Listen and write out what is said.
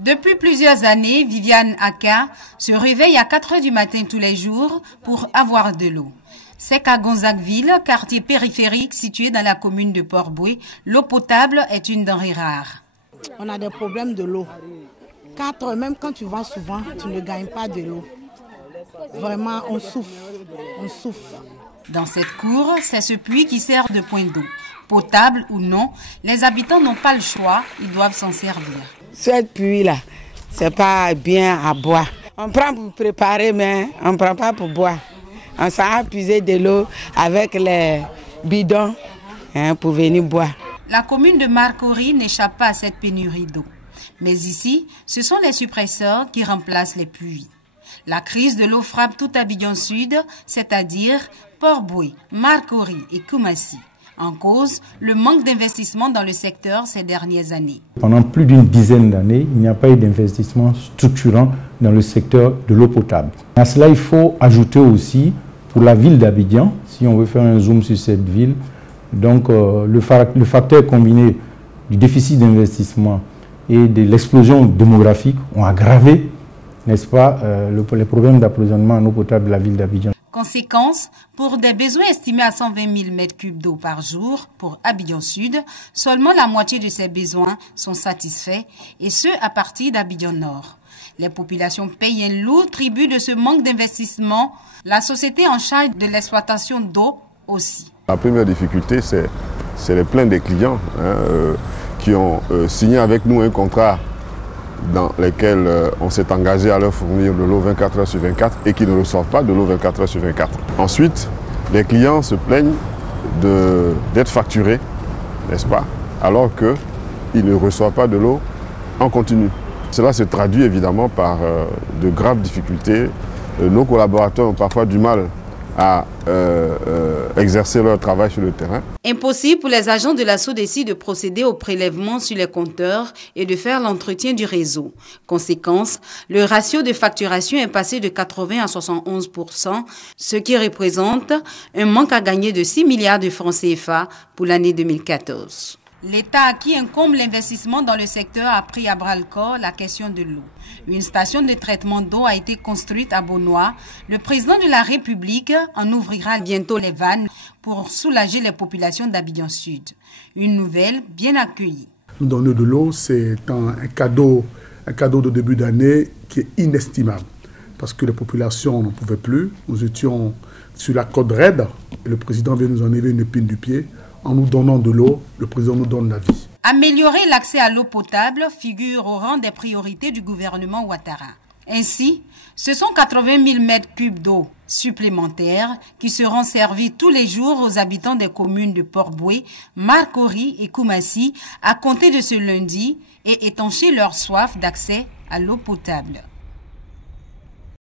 Depuis plusieurs années, Viviane Aka se réveille à 4 h du matin tous les jours pour avoir de l'eau. C'est qu'à Gonzagueville, quartier périphérique situé dans la commune de Port-Boué, l'eau potable est une denrée rare. On a des problèmes de l'eau. 4 heures, même quand tu vas souvent, tu ne gagnes pas de l'eau. Vraiment, on souffre. On souffre. Dans cette cour, c'est ce puits qui sert de point d'eau. Potable ou non, les habitants n'ont pas le choix, ils doivent s'en servir. Ce puits-là, c'est pas bien à boire. On prend pour préparer, mais on ne prend pas pour boire. On s'en puiser de l'eau avec les bidons pour venir boire. La commune de Marcory n'échappe pas à cette pénurie d'eau. Mais ici, ce sont les suppresseurs qui remplacent les pluies. La crise de l'eau frappe tout Abidjan Sud, c'est-à-dire Port-Boué, Marcory et Koumassi. En cause, le manque d'investissement dans le secteur ces dernières années. Pendant plus d'une dizaine d'années, il n'y a pas eu d'investissement structurant dans le secteur de l'eau potable. À cela, il faut ajouter aussi, pour la ville d'Abidjan, si on veut faire un zoom sur cette ville, donc le facteur combiné du déficit d'investissement et de l'explosion démographique ont aggravé, n'est-ce pas, les problèmes d'approvisionnement en eau potable de la ville d'Abidjan. Conséquence, pour des besoins estimés à 120 000 m3 d'eau par jour pour Abidjan Sud, seulement la moitié de ces besoins sont satisfaits, et ce à partir d'Abidjan Nord. Les populations payent un lourd tribut de ce manque d'investissement, la société en charge de l'exploitation d'eau aussi. La première difficulté, c'est les plaintes des clients qui ont signé avec nous un contrat dans lesquels on s'est engagé à leur fournir de l'eau 24 heures sur 24 et qui ne reçoivent pas de l'eau 24 heures sur 24. Ensuite, les clients se plaignent d'être facturés, n'est-ce pas, alors qu'ils ne reçoivent pas de l'eau en continu. Cela se traduit évidemment par de graves difficultés. Nos collaborateurs ont parfois du mal à exercer leur travail sur le terrain. Impossible pour les agents de la SODECI de procéder au prélèvement sur les compteurs et de faire l'entretien du réseau. Conséquence, le ratio de facturation est passé de 80 à 71%, ce qui représente un manque à gagner de 6 milliards de francs CFA pour l'année 2014. L'État à qui incombe l'investissement dans le secteur a pris à bras-le-corps la question de l'eau. Une station de traitement d'eau a été construite à Beaunois. Le président de la République en ouvrira bientôt les vannes pour soulager les populations d'Abidjan Sud. Une nouvelle bien accueillie. Nous donner de l'eau, c'est un cadeau de début d'année qui est inestimable. Parce que les populations n'en pouvaient plus. Nous étions sur la côte raide et le président vient nous enlever une épine du pied. En nous donnant de l'eau, le président nous donne la vie. Améliorer l'accès à l'eau potable figure au rang des priorités du gouvernement Ouattara. Ainsi, ce sont 80 000 m3 d'eau supplémentaires qui seront servis tous les jours aux habitants des communes de Port-Boué, Marcory et Koumassi à compter de ce lundi et étancher leur soif d'accès à l'eau potable.